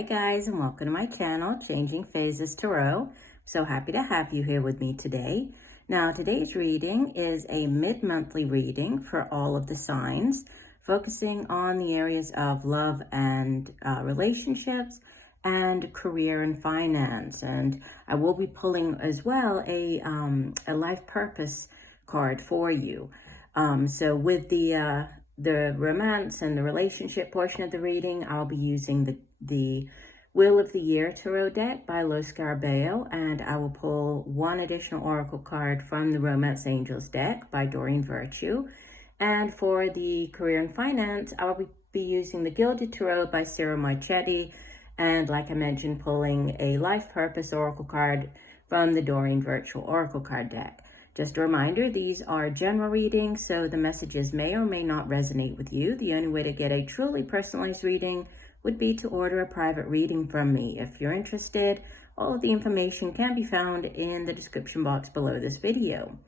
Hi guys, and welcome to my channel, Changing Phases Tarot. So happy to have you here with me today. Now, today's reading is a mid-monthly reading for all of the signs, focusing on the areas of love and relationships and career and finance. And I will be pulling as well a life purpose card for you. So with the romance and the relationship portion of the reading, I'll be using the Wheel of the Year Tarot deck by Los Scarabeo, and I will pull one additional oracle card from the Romance Angels deck by Doreen Virtue. And for the career and finance, I'll be using the Gilded Tarot by Sarah Marchetti, and like I mentioned, pulling a life purpose oracle card from the Doreen Virtual Oracle card deck. Just a reminder, these are general readings, so the messages may or may not resonate with you. The only way to get a truly personalized reading would be to order a private reading from me. If you're interested, all of the information can be found in the description box below this video.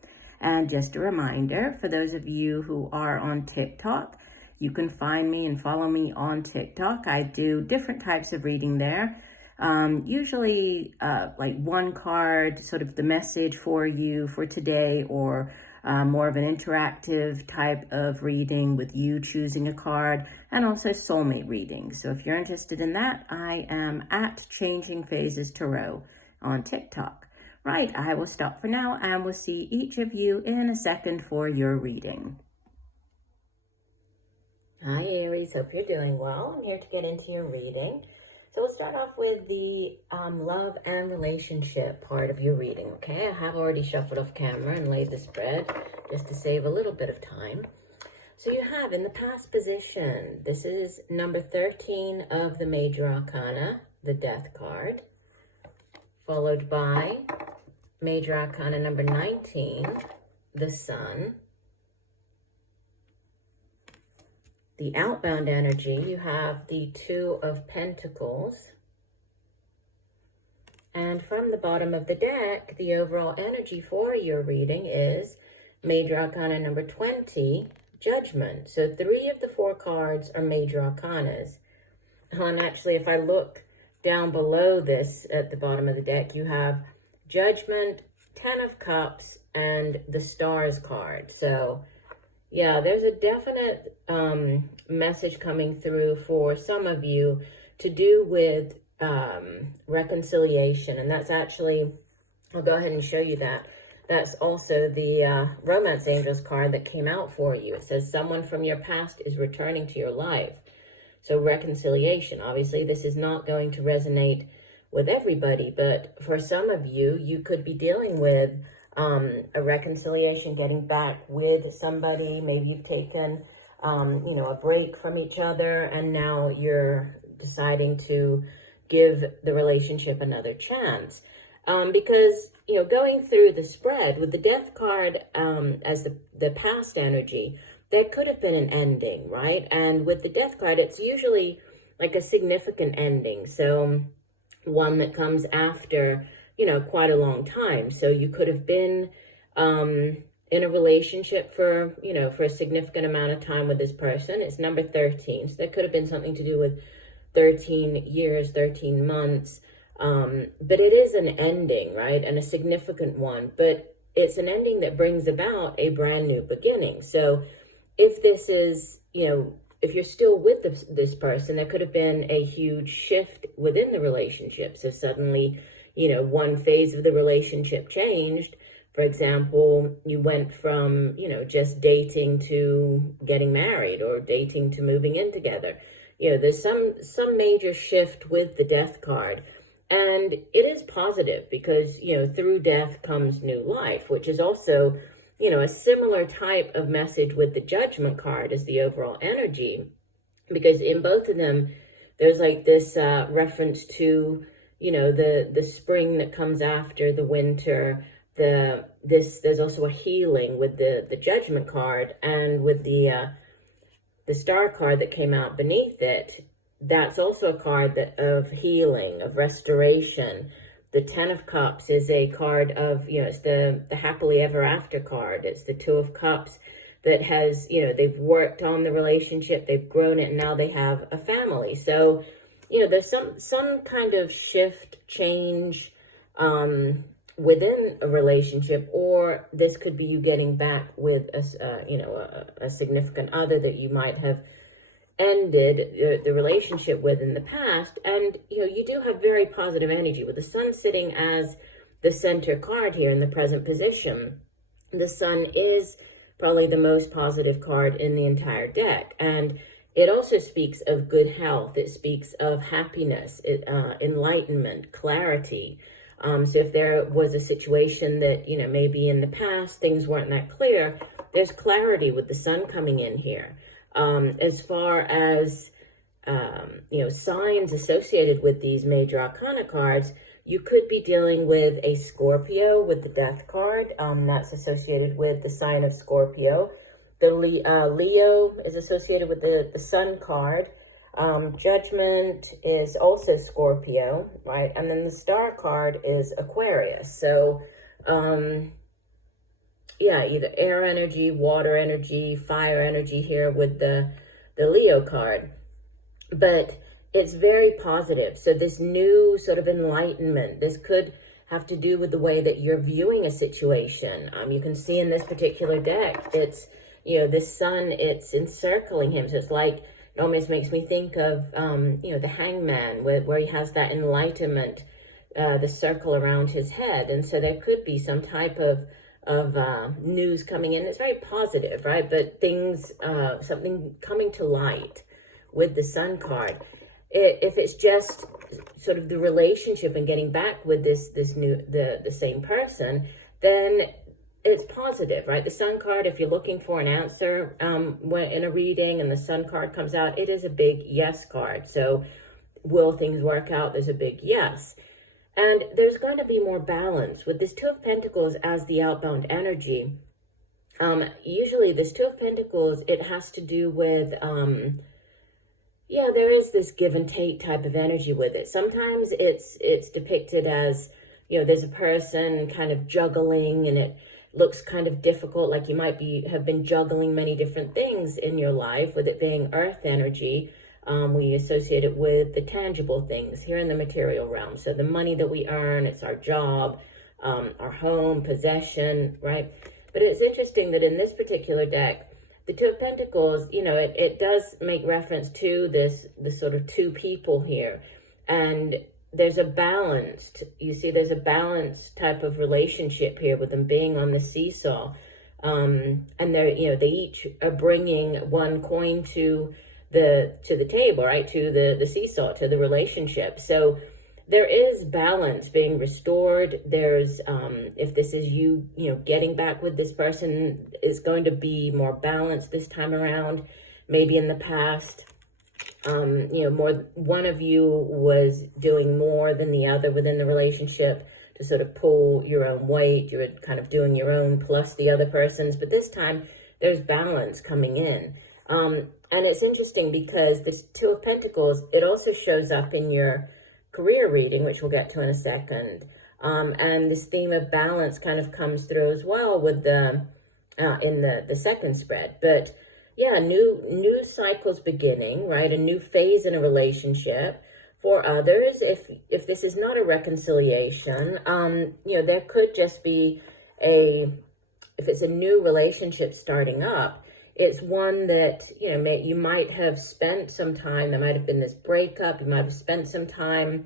And just a reminder, for those of you who are on TikTok, you can find me and follow me on TikTok. I do different types of reading there. Usually like one card, sort of the message for you for today, or more of an interactive type of reading with you choosing a card, and also soulmate readings. So if you're interested in that, I am at Changing Phases Tarot on TikTok. Right, I will stop for now, and we'll see each of you in a second for your reading. Hi Aries, hope you're doing well. I'm here to get into your reading. So we'll start off with the love and relationship part of your reading, okay? I have already shuffled off camera and laid the spread just to save a little bit of time. So you have in the past position, this is number 13 of the Major Arcana, the Death card, followed by Major Arcana number 19, the Sun. The outbound energy, you have the Two of Pentacles. And from the bottom of the deck, the overall energy for your reading is Major Arcana number 20, Judgment. So 3 of the 4 cards are Major Arcanas. And actually, if I look down below this at the bottom of the deck, you have Judgment, 10 of Cups, and the Stars card. So yeah, there's a definite message coming through for some of you to do with reconciliation. And that's actually, I'll go ahead and show you that. That's also the Romance Angels card that came out for you. It says someone from your past is returning to your life. So reconciliation, obviously this is not going to resonate with everybody, but for some of you, you could be dealing with a reconciliation, getting back with somebody. Maybe you've taken, you know, a break from each other, and now you're deciding to give the relationship another chance. Because, you know, going through the spread with the Death card as the past energy, there could have been an ending, right? And with the Death card, it's usually like a significant ending. So one that comes after, you know, quite a long time. So you could have been in a relationship for, you know, for a significant amount of time with this person. It's number 13. So that could have been something to do with 13 years, 13 months. But it is an ending, right? And a significant one. But it's an ending that brings about a brand new beginning. So if this is, you know, if you're still with this person, there could have been a huge shift within the relationship. So suddenly, you know, one phase of the relationship changed. For example, you went from, you know, just dating to getting married, or dating to moving in together. You know, there's some major shift with the Death card. And it is positive because, you know, through death comes new life, which is also, you know, a similar type of message with the Judgment card as the overall energy. Because in both of them, there's like this reference to, you know, the spring that comes after the winter. There's also a healing with the Judgment card, and with the Star card that came out beneath it. That's also a card of healing, of restoration. The 10 of Cups is a card of, you know, it's the happily ever after card. It's the 2 of Cups that has, you know, they've worked on the relationship, they've grown it, and now they have a family. So, there's some kind of shift, change within a relationship, or this could be you getting back with a significant other that you might have ended the relationship with in the past. And you do have very positive energy with the sun sitting as the center card here in the present position. The sun is probably the most positive card in the entire deck, and it also speaks of good health. It speaks of happiness, enlightenment, clarity. So if there was a situation that, maybe in the past things weren't that clear, there's clarity with the sun coming in here. As far as, signs associated with these major arcana cards, you could be dealing with a Scorpio with the Death card. That's associated with the sign of Scorpio. The Leo is associated with the Sun card. Judgment is also Scorpio, right? And then the Star card is Aquarius. So, either air energy, water energy, fire energy here with the Leo card. But it's very positive. So this new sort of enlightenment, this could have to do with the way that you're viewing a situation. You can see in this particular deck, it's, this sun, it's encircling him. So it's like, it almost makes me think of, the hangman, where he has that enlightenment, the circle around his head. And so there could be some type of news coming in. It's very positive, right? But things, something coming to light with the sun card. If it's just sort of the relationship and getting back with the same person, then it's positive, right? The sun card, if you're looking for an answer in a reading and the sun card comes out, it is a big yes card. So will things work out? There's a big yes. And there's going to be more balance with this Two of Pentacles as the outbound energy. Usually this Two of Pentacles, it has to do with, there is this give and take type of energy with it. Sometimes it's depicted as, there's a person kind of juggling, and it looks kind of difficult, like you might have been juggling many different things in your life, with it being earth energy. We associate it with the tangible things here in the material realm. So the money that we earn, it's our job, our home, possession, right? But it's interesting that in this particular deck, the Two of Pentacles, it does make reference to this sort of two people here. And there's a balanced type of relationship here with them being on the seesaw. And they're, they each are bringing one coin to the table, right? To the seesaw, to the relationship. So there is balance being restored. There's, if this is you getting back with this person, is going to be more balanced this time around. Maybe in the past, more, one of you was doing more than the other within the relationship to sort of pull your own weight. You were kind of doing your own plus the other person's, but this time there's balance coming in. And it's interesting because this Two of Pentacles, it also shows up in your career reading, which we'll get to in a second. And this theme of balance kind of comes through as well with in the second spread. But yeah, new cycles beginning, right? A new phase in a relationship. For others, if this is not a reconciliation, there could just be if it's a new relationship starting up, it's one that, you might have spent some time, there might have been this breakup, you might have spent some time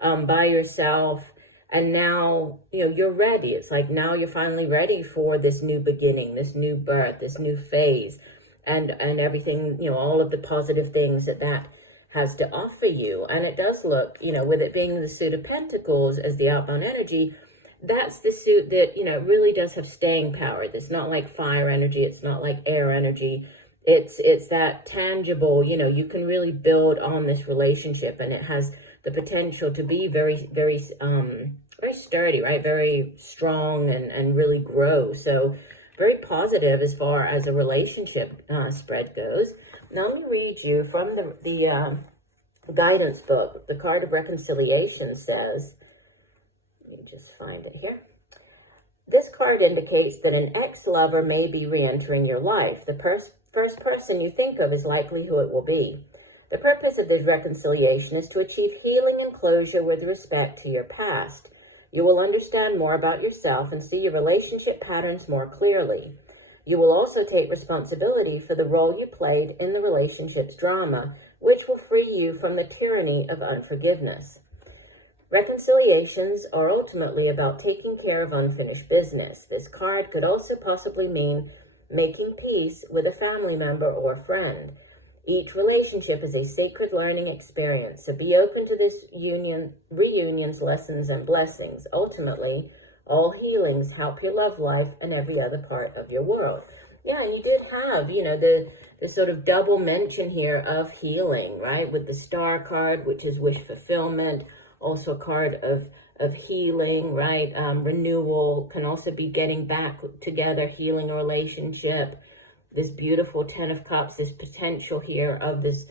by yourself, and now, you're ready. It's like now you're finally ready for this new beginning, this new birth, this new phase, and everything, all of the positive things that has to offer you. And it does look, with it being the Suit of Pentacles as the outbound energy, that's the suit that, really does have staying power. It's not like fire energy. It's not like air energy. It's that tangible, you can really build on this relationship, and it has the potential to be very, very, very sturdy, right? Very strong and really grow. So very positive as far as a relationship spread goes. Now let me read you from the guidance book. The card of reconciliation says, let me just find it here. This card indicates that an ex-lover may be re-entering your life. The first person you think of is likely who it will be. The purpose of this reconciliation is to achieve healing and closure with respect to your past. You will understand more about yourself and see your relationship patterns more clearly. You will also take responsibility for the role you played in the relationship's drama, which will free you from the tyranny of unforgiveness. Reconciliations are ultimately about taking care of unfinished business. This card could also possibly mean making peace with a family member or friend. Each relationship is a sacred learning experience, so be open to this reunion's lessons and blessings. Ultimately, all healings help your love life and every other part of your world. Yeah, and you did have, the sort of double mention here of healing, right? With the Star card, which is wish fulfillment, also a card of healing, right? Renewal can also be getting back together, healing a relationship. This beautiful 10 of Cups, this potential here of this,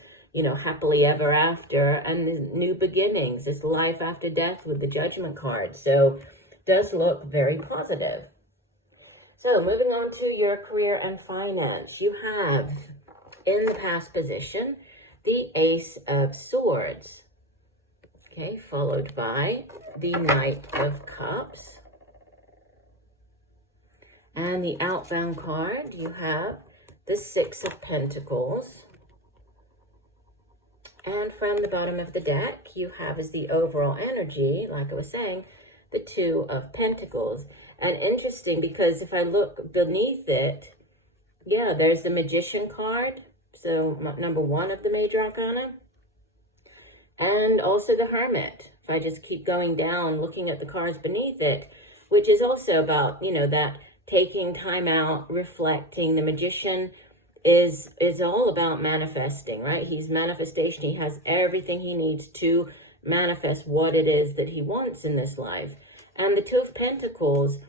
happily ever after, and the new beginnings, this life after death with the Judgment card. So does look very positive. So moving on to your career and finance, you have in the past position the Ace of Swords, okay, followed by the Knight of Cups. And the outbound card, you have the Six of Pentacles. And from the bottom of the deck, you have as the overall energy, like I was saying, the Two of Pentacles. And interesting, because if I look beneath it, yeah, there's the Magician card. So number 1 of the major arcana. And also the Hermit. If I just keep going down, looking at the cards beneath it, which is also about, that taking time out, reflecting. The Magician is all about manifesting, right? He's manifestation. He has everything he needs to manifest what it is that he wants in this life. And the Two of Pentacles,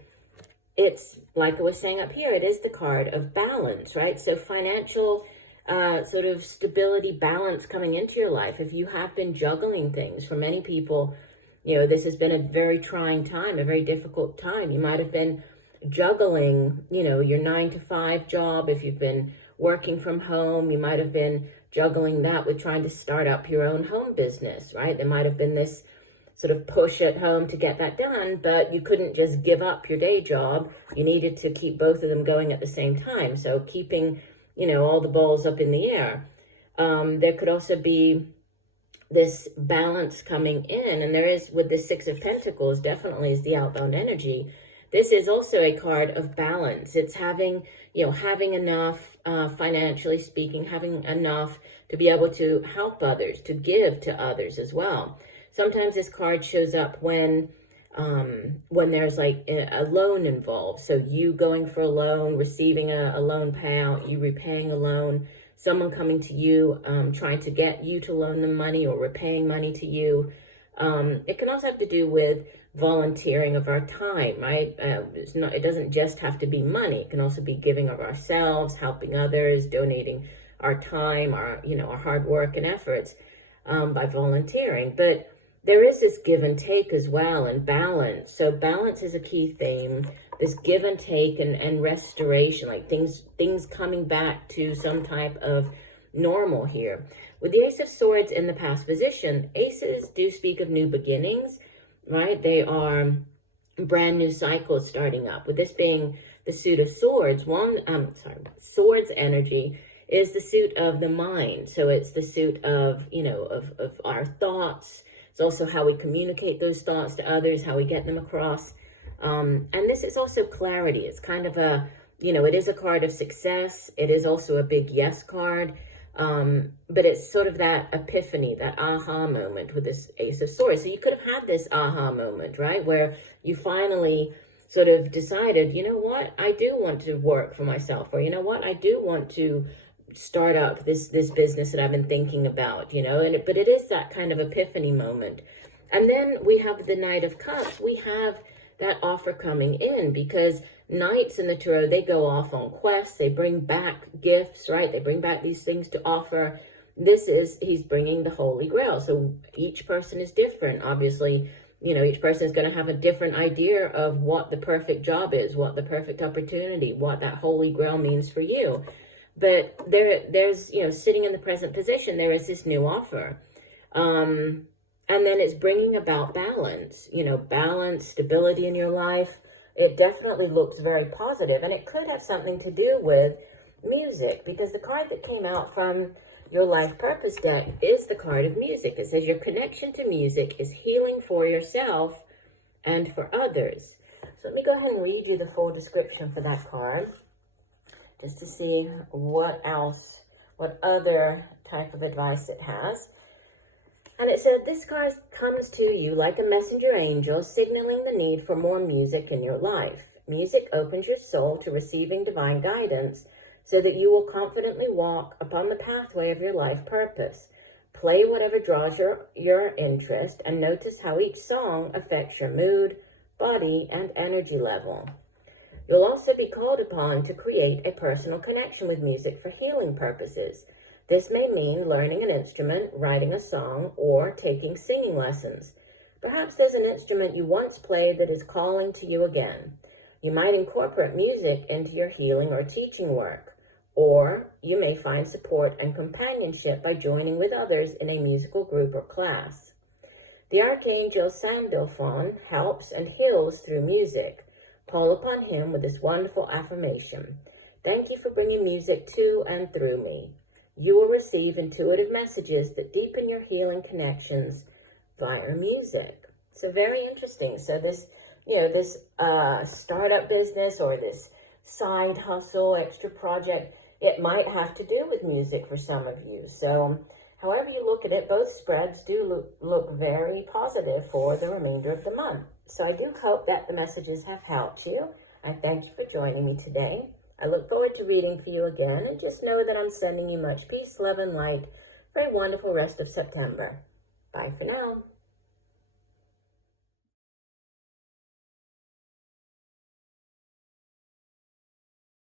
it's like I was saying up here, it is the card of balance, right? So financial sort of stability, balance coming into your life. If you have been juggling things, for many people, this has been a very trying time, a very difficult time. You might have been juggling, your 9-to-5 job. If you've been working from home, you might have been juggling that with trying to start up your own home business, right? There might have been this sort of push at home to get that done, but you couldn't just give up your day job. You needed to keep both of them going at the same time. So keeping, all the balls up in the air. There could also be this balance coming in, and there is with the Six of Pentacles, definitely is the outbound energy. This is also a card of balance. It's having, having enough, financially speaking, having enough to be able to help others, to give to others as well. Sometimes this card shows up when there's like a loan involved. So you going for a loan, receiving a loan payout, you repaying a loan, someone coming to you, trying to get you to loan them money or repaying money to you. It can also have to do with volunteering of our time, right? It doesn't just have to be money. It can also be giving of ourselves, helping others, donating our time, our hard work and efforts by volunteering. But there is this give and take as well, and balance. So balance is a key theme. This give and take and restoration, like things coming back to some type of normal here. With the Ace of Swords in the past position, aces do speak of new beginnings, right? They are brand new cycles starting up. With this being the suit of swords, swords energy is the suit of the mind. So it's the suit of, of our thoughts. It's also how we communicate those thoughts to others, how we get them across. And this is also clarity. It's kind of a, it is a card of success. It is also a big yes card. But it's sort of that epiphany, that aha moment with this Ace of Swords. So you could have had this aha moment, right? Where you finally sort of decided, you know what, I do want to work for myself, or you know what, I do want to start up this business that I've been thinking about, but it is that kind of epiphany moment. And then we have the Knight of Cups. We have that offer coming in, because knights in the tarot, they go off on quests, they bring back gifts, right? They bring back these things to offer. He's bringing the Holy Grail. So each person is different. Obviously, each person is going to have a different idea of what the perfect job is, what the perfect opportunity, what that Holy Grail means for you. But there's, you know, sitting in the present position, there is this new offer. And then it's bringing about balance, you know, balance, stability in your life. It definitely looks very positive, and it could have something to do with music, because the card that came out from your life purpose deck is the card of music. It says your connection to music is healing for yourself and for others. So let me go ahead and read you the full description for that card, just to see what else, what other type of advice it has. And it said, this card comes to you like a messenger angel, signaling the need for more music in your life. Music opens your soul to receiving divine guidance so that you will confidently walk upon the pathway of your life purpose. Play whatever draws your interest, and notice how each song affects your mood, body, and energy level. You'll also be called upon to create a personal connection with music for healing purposes. This may mean learning an instrument, writing a song, or taking singing lessons. Perhaps there's an instrument you once played that is calling to you again. You might incorporate music into your healing or teaching work, or you may find support and companionship by joining with others in a musical group or class. The Archangel Sandalphon helps and heals through music. Call upon him with this wonderful affirmation. Thank you for bringing music to and through me. You will receive intuitive messages that deepen your healing connections via music. So very interesting. So this, you know, this startup business or this side hustle, extra project, it might have to do with music for some of you. So however you look at it, both spreads do look very positive for the remainder of the month. So I do hope that the messages have helped you. I thank you for joining me today. I look forward to reading for you again, and just know that I'm sending you much peace, love, and light for a wonderful rest of September. Bye for now.